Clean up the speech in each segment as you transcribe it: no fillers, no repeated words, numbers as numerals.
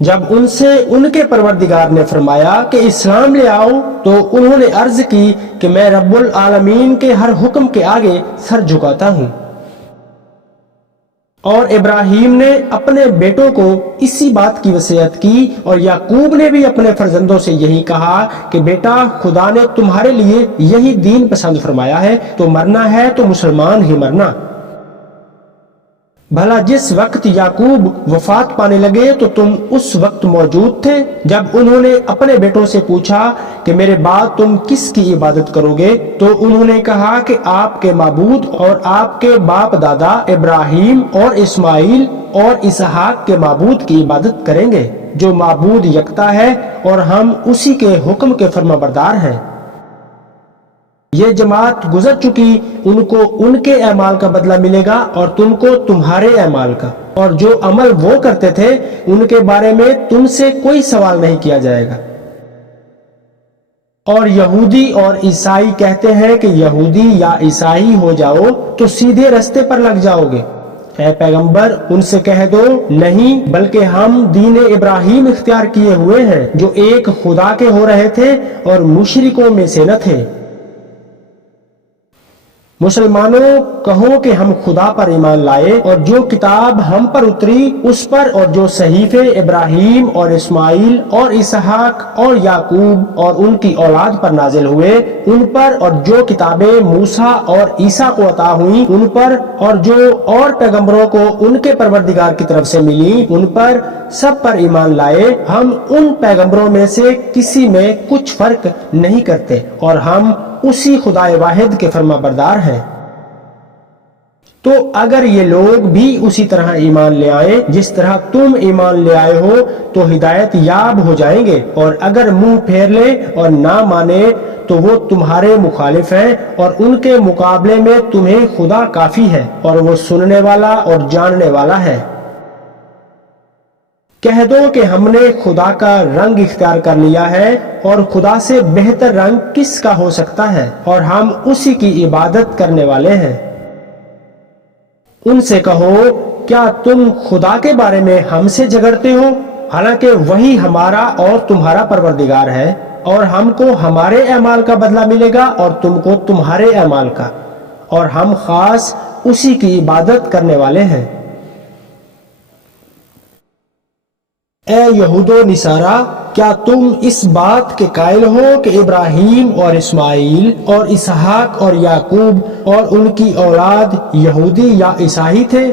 جب ان سے ان کے پروردگار نے فرمایا کہ اسلام لے آؤ تو انہوں نے عرض کی کہ میں رب العالمین کے ہر حکم کے آگے سر جھکاتا ہوں۔ اور ابراہیم نے اپنے بیٹوں کو اسی بات کی وصیت کی، اور یعقوب نے بھی اپنے فرزندوں سے یہی کہا کہ بیٹا، خدا نے تمہارے لیے یہی دین پسند فرمایا ہے، تو مرنا ہے تو مسلمان ہی مرنا۔ بھلا جس وقت یعقوب وفات پانے لگے تو تم اس وقت موجود تھے جب انہوں نے اپنے بیٹوں سے پوچھا کہ میرے بعد تم کس کی عبادت کرو گے؟ تو انہوں نے کہا کہ آپ کے معبود اور آپ کے باپ دادا ابراہیم اور اسماعیل اور اسحاق کے معبود کی عبادت کریں گے، جو معبود یکتا ہے اور ہم اسی کے حکم کے فرمانبردار ہیں۔ یہ جماعت گزر چکی، ان کو ان کے اعمال کا بدلہ ملے گا اور تم کو تمہارے اعمال کا، اور جو عمل وہ کرتے تھے ان کے بارے میں تم سے کوئی سوال نہیں کیا جائے گا۔ اور یہودی اور عیسائی کہتے ہیں کہ یہودی یا عیسائی ہو جاؤ تو سیدھے رستے پر لگ جاؤ گے۔ اے پیغمبر، ان سے کہہ دو نہیں، بلکہ ہم دین ابراہیم اختیار کیے ہوئے ہیں جو ایک خدا کے ہو رہے تھے اور مشرکوں میں سے نہ تھے۔ مسلمانوں، کہو کہ ہم خدا پر ایمان لائے اور جو کتاب ہم پر اتری اس پر، اور جو صحیفے ابراہیم اور اسماعیل اور اسحاق اور یعقوب اور ان کی اولاد پر نازل ہوئے ان پر، اور جو کتابیں موسیٰ اور عیسیٰ کو عطا ہوئیں ان پر، اور جو اور پیغمبروں کو ان کے پروردگار کی طرف سے ملی ان پر، سب پر ایمان لائے۔ ہم ان پیغمبروں میں سے کسی میں کچھ فرق نہیں کرتے، اور ہم اسی خدا واحد کے فرمانبردار ہیں۔ تو اگر یہ لوگ بھی اسی طرح ایمان لے آئیں جس طرح تم ایمان لے آئے ہو تو ہدایت یاب ہو جائیں گے، اور اگر منہ پھیر لیں اور نہ مانے تو وہ تمہارے مخالف ہیں، اور ان کے مقابلے میں تمہیں خدا کافی ہے، اور وہ سننے والا اور جاننے والا ہے۔ کہہ دو کہ ہم نے خدا کا رنگ اختیار کر لیا ہے، اور خدا سے بہتر رنگ کس کا ہو سکتا ہے، اور ہم اسی کی عبادت کرنے والے ہیں۔ ان سے کہو کیا تم خدا کے بارے میں ہم سے جھگڑتے ہو، حالانکہ وہی ہمارا اور تمہارا پروردگار ہے، اور ہم کو ہمارے اعمال کا بدلہ ملے گا اور تم کو تمہارے اعمال کا، اور ہم خاص اسی کی عبادت کرنے والے ہیں۔ اے یہود و نصارا، کیا تم اس بات کے قائل ہو کہ ابراہیم اور اسماعیل اور اسحاق اور یعقوب اور ان کی اولاد یہودی یا عیسائی تھے؟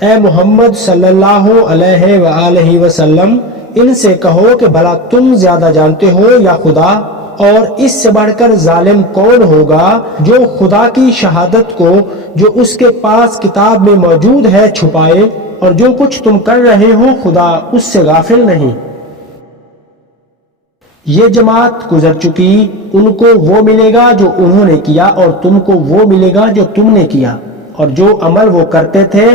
اے محمد صلی اللہ علیہ وآلہ وسلم، ان سے کہو کہ بھلا تم زیادہ جانتے ہو یا خدا؟ اور اس سے بڑھ کر ظالم کون ہوگا جو خدا کی شہادت کو جو اس کے پاس کتاب میں موجود ہے چھپائے، اور جو کچھ تم کر رہے ہو خدا اس سے غافل نہیں۔ یہ جماعت گزر چکی، ان کو وہ ملے گا جو انہوں نے کیا، اور تم کو وہ ملے گا جو تم نے کیا، اور جو عمل وہ کرتے تھے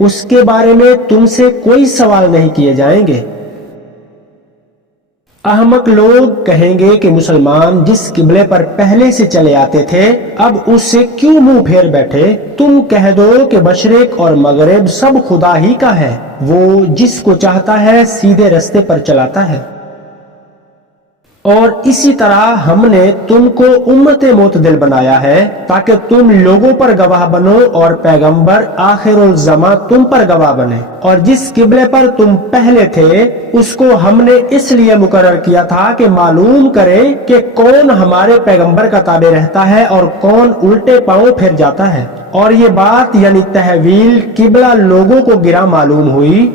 اس کے بارے میں تم سے کوئی سوال نہیں کیے جائیں گے۔ احمق لوگ کہیں گے کہ مسلمان جس قبلے پر پہلے سے چلے آتے تھے اب اس سے کیوں منہ پھیر بیٹھے؟ تم کہہ دو کہ مشرق اور مغرب سب خدا ہی کا ہے، وہ جس کو چاہتا ہے سیدھے رستے پر چلاتا ہے۔ اور اسی طرح ہم نے تم کو امت معتدل بنایا ہے تاکہ تم لوگوں پر گواہ بنو اور پیغمبر آخر الزماں تم پر گواہ بنے۔ اور جس قبلے پر تم پہلے تھے اس کو ہم نے اس لیے مقرر کیا تھا کہ معلوم کریں کہ کون ہمارے پیغمبر کا تابع رہتا ہے اور کون الٹے پاؤں پھر جاتا ہے۔ اور یہ بات یعنی تحویل قبلہ لوگوں کو گرا معلوم ہوئی،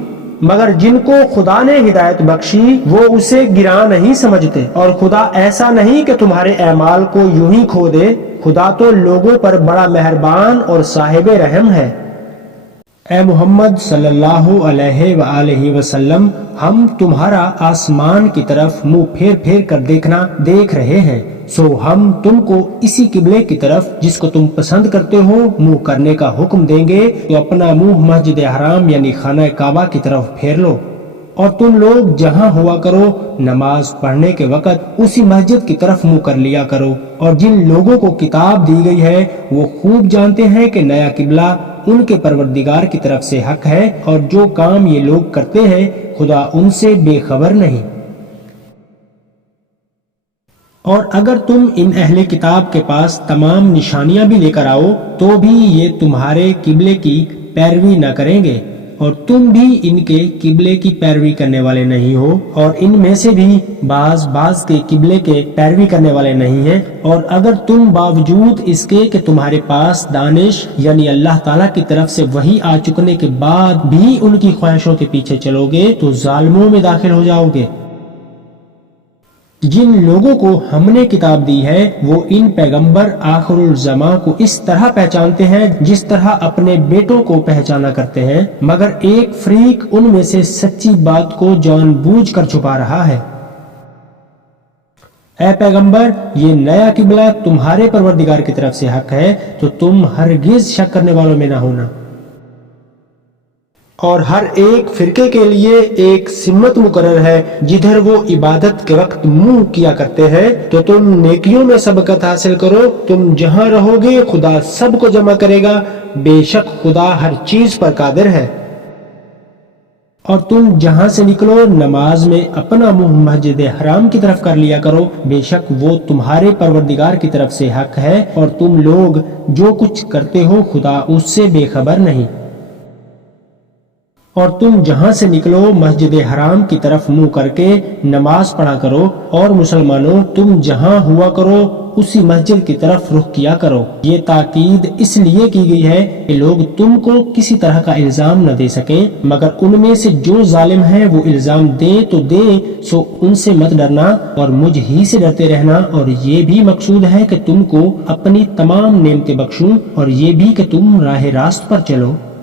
مگر جن کو خدا نے ہدایت بخشی وہ اسے گراں نہیں سمجھتے، اور خدا ایسا نہیں کہ تمہارے اعمال کو یوں ہی کھو دے، خدا تو لوگوں پر بڑا مہربان اور صاحب رحم ہے۔ اے محمد صلی اللہ علیہ وآلہ وسلم، ہم تمہارا آسمان کی طرف منہ پھیر پھیر کر دیکھنا دیکھ رہے ہیں، سو ہم تم کو اسی قبلے کی طرف جس کو تم پسند کرتے ہو منہ کرنے کا حکم دیں گے، تو اپنا منہ مسجد حرام یعنی خانہ کعبہ کی طرف پھیر لو، اور تم لوگ جہاں ہوا کرو نماز پڑھنے کے وقت اسی مسجد کی طرف منہ کر لیا کرو۔ اور جن لوگوں کو کتاب دی گئی ہے وہ خوب جانتے ہیں کہ نیا قبلہ ان کے پروردگار کی طرف سے حق ہے، اور جو کام یہ لوگ کرتے ہیں خدا ان سے بے خبر نہیں۔ اور اگر تم ان اہل کتاب کے پاس تمام نشانیاں بھی لے کر آؤ تو بھی یہ تمہارے قبلے کی پیروی نہ کریں گے، اور تم بھی ان کے قبلے کی پیروی کرنے والے نہیں ہو، اور ان میں سے بھی بعض کے قبلے کے پیروی کرنے والے نہیں ہیں۔ اور اگر تم باوجود اس کے کہ تمہارے پاس دانش یعنی اللہ تعالیٰ کی طرف سے وحی آ چکنے کے بعد بھی ان کی خواہشوں کے پیچھے چلو گے تو ظالموں میں داخل ہو جاؤ گے۔ جن لوگوں کو ہم نے کتاب دی ہے وہ ان پیغمبر آخر الزماں کو اس طرح پہچانتے ہیں جس طرح اپنے بیٹوں کو پہچانا کرتے ہیں، مگر ایک فریق ان میں سے سچی بات کو جان بوجھ کر چھپا رہا ہے۔ اے پیغمبر، یہ نیا قبلہ تمہارے پروردگار کی طرف سے حق ہے، تو تم ہرگز شک کرنے والوں میں نہ ہونا۔ اور ہر ایک فرقے کے لیے ایک سمت مقرر ہے جدھر وہ عبادت کے وقت منہ کیا کرتے ہیں، تو تم نیکیوں میں سبقت حاصل کرو۔ تم جہاں رہو گے خدا سب کو جمع کرے گا، بے شک خدا ہر چیز پر قادر ہے۔ اور تم جہاں سے نکلو نماز میں اپنا منہ مسجد حرام کی طرف کر لیا کرو، بے شک وہ تمہارے پروردگار کی طرف سے حق ہے، اور تم لوگ جو کچھ کرتے ہو خدا اس سے بے خبر نہیں۔ اور تم جہاں سے نکلو مسجد حرام کی طرف منہ کر کے نماز پڑھا کرو، اور مسلمانوں تم جہاں ہوا کرو اسی مسجد کی طرف رخ کیا کرو۔ یہ تاکید اس لیے کی گئی ہے کہ لوگ تم کو کسی طرح کا الزام نہ دے سکیں، مگر ان میں سے جو ظالم ہیں وہ الزام دیں تو دیں، سو ان سے مت ڈرنا اور مجھ ہی سے ڈرتے رہنا۔ اور یہ بھی مقصود ہے کہ تم کو اپنی تمام نعمتیں بخشوں، اور یہ بھی کہ تم راہ راست پر چلو۔